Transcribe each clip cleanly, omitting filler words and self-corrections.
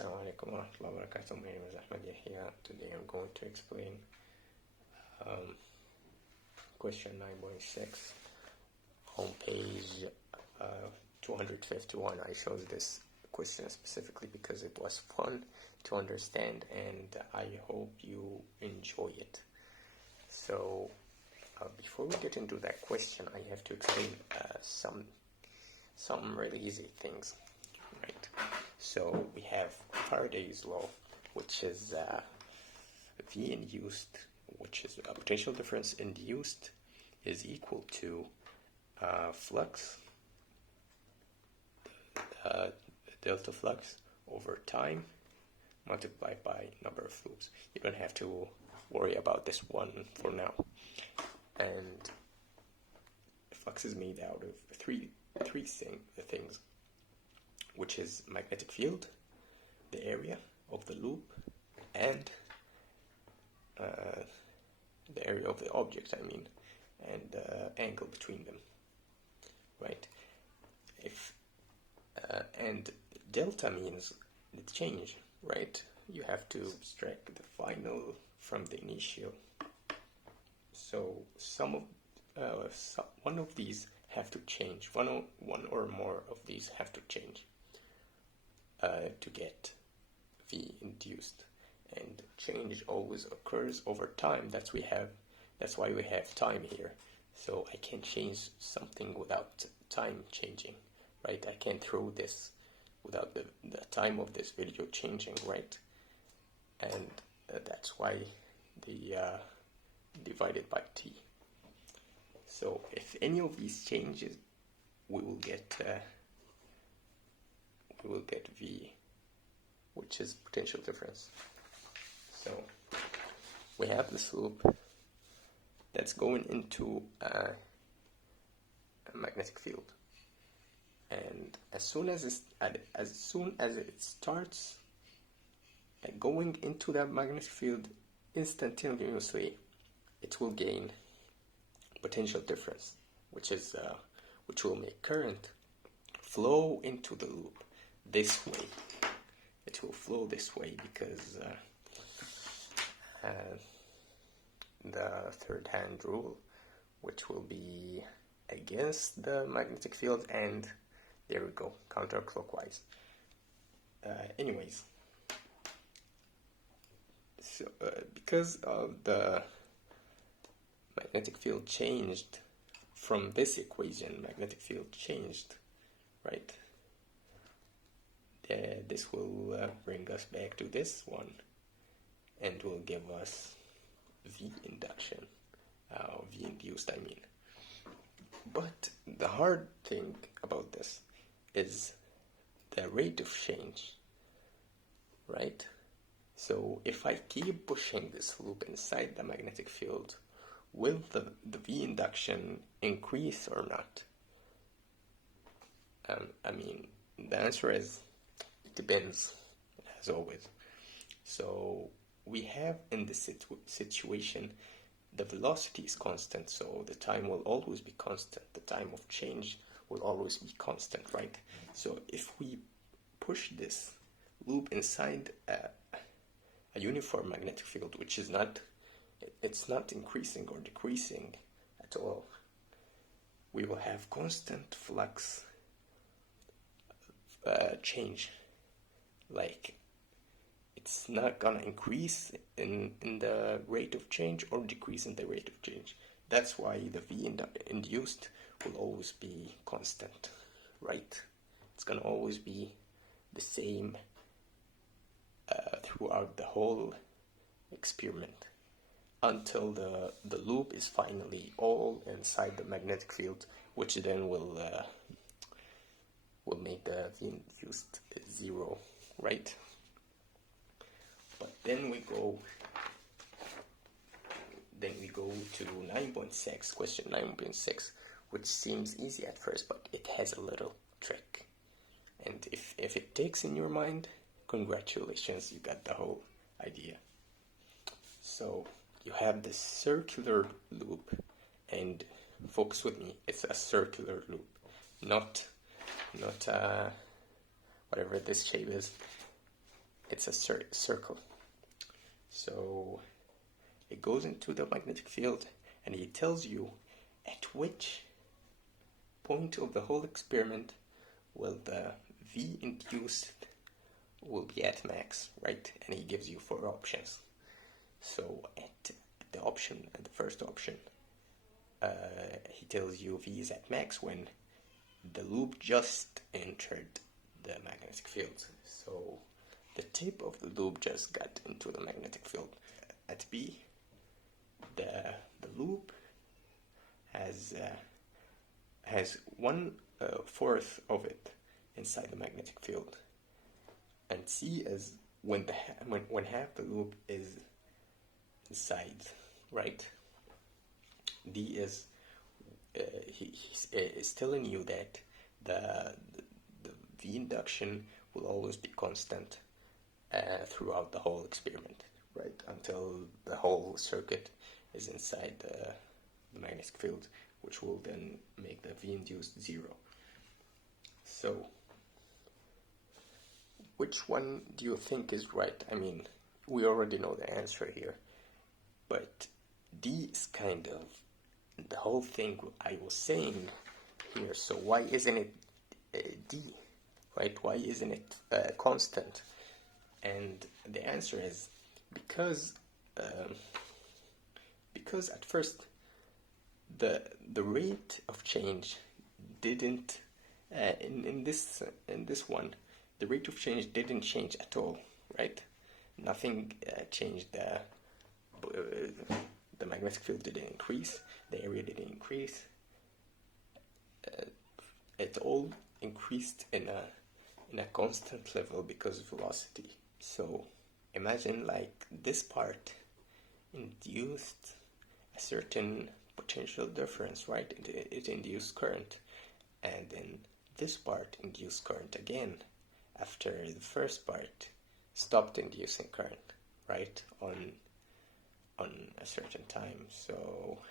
Assalamu alaikum wa rahmatullahi wa barakatuh. My name is Ahmed Yehia. Today I'm going to explain question 9.6 on page 251. I chose this question specifically because it was fun to understand and I hope you enjoy it. So before we get into that question, I have to explain some really easy things, right? So we have Faraday's law, which is V induced, which is a potential difference induced, is equal to flux, delta flux over time multiplied by number of loops. You don't have to worry about this one for now. And flux is made out of three things, which is magnetic field, the area of the loop, and the area of the object, and the angle between them, right? And delta means the change, right? You have to subtract the final from the initial. So one of these have to change. One or more of these have to change to get V induced. And change always occurs over time. That's why we have time here. So I can't change something without time changing, right? I can't throw this without the time of this video changing, right? And that's why the divided by t. So if any of these changes, we will get V, which is potential difference. So we have this loop that's going into a magnetic field, and as soon as it starts going into that magnetic field, instantaneously it will gain potential difference, which will make current flow into the loop this way. It will flow this way because the third hand rule, which will be against the magnetic field, and there we go, counterclockwise. Anyways, so because of the magnetic field changed from this equation, magnetic field changed, right? This will bring us back to this one and will give us V induction, V induced, But the hard thing about this is the rate of change, right? So if I keep pushing this loop inside the magnetic field, will the V induction increase or not? The answer is it depends, as always. So we have in this situation, the velocity is constant, so the time will always be constant. The time of change will always be constant, right? So if we push this loop inside a uniform magnetic field, which is it's not increasing or decreasing at all, we will have constant flux change. Like, it's not gonna increase in the rate of change or decrease in the rate of change. That's why the V induced will always be constant, right? It's gonna always be the same throughout the whole experiment until the loop is finally all inside the magnetic field, which then will make the V induced zero, right? But then we go to 9.6, question 9.6, which seems easy at first, but it has a little trick. And if it takes in your mind, congratulations, you got the whole idea. So you have this circular loop, and focus with me, it's a circular loop, not whatever this shape is. it's a circle. So it goes into the magnetic field, and he tells you at which point of the whole experiment will the V induced will be at max, right? And he gives you 4 options. So at the first option, he tells you V is at max when the loop just entered the magnetic field. So the tip of the loop just got into the magnetic field. At B, the loop has 1/4 of it inside the magnetic field, and C is when half the loop is inside, right? D is he's telling you that the V induction will always be constant throughout the whole experiment, right? Until the whole circuit is inside the magnetic field, which will then make the V induced 0. So, which one do you think is right? I mean, we already know the answer here, but D is kind of the whole thing I was saying here. So why isn't it D, right? Why isn't it constant? And the answer is because at first the rate of change didn't in this one, the rate of change didn't change at all, right? Nothing changed. The magnetic field didn't increase, the area didn't increase. It all increased in a constant level because of velocity. So imagine like this part induced a certain potential difference, right? It induced current, and then this part induced current again after the first part stopped inducing current, right? On a certain time. So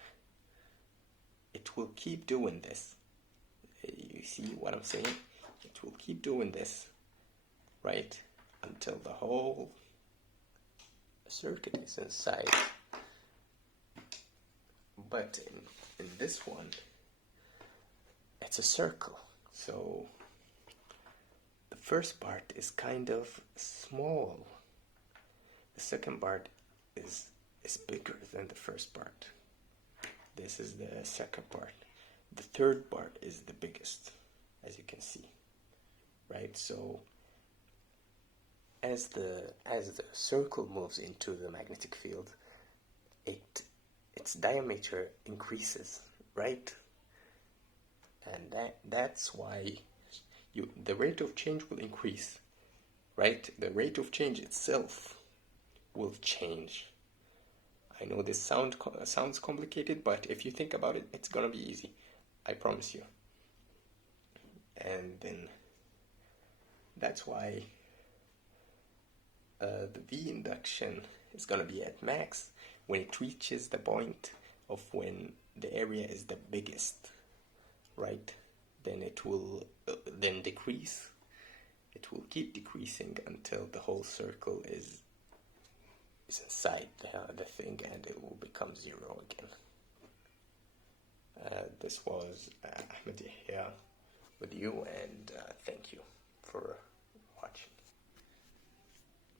it will keep doing this. You see what I'm saying? It will keep doing this, right? Until the whole circuit is inside. But in this one, it's a circle. So the first part is kind of small. The second part is bigger than the first part. This is the second part. The third part is the biggest, as you can see, right? So as the circle moves into the magnetic field, its diameter increases, right? And that's why the rate of change will increase, right? The rate of change itself will change. I know this sounds complicated, but if you think about it, it's gonna be easy. I promise you. And then that's why the V induction is gonna be at max when it reaches the point of when the area is the biggest, right? Then it will then decrease. It will keep decreasing until the whole circle is inside the thing, and it will become 0 again. This was Ahmed here with you, and thank you for watching.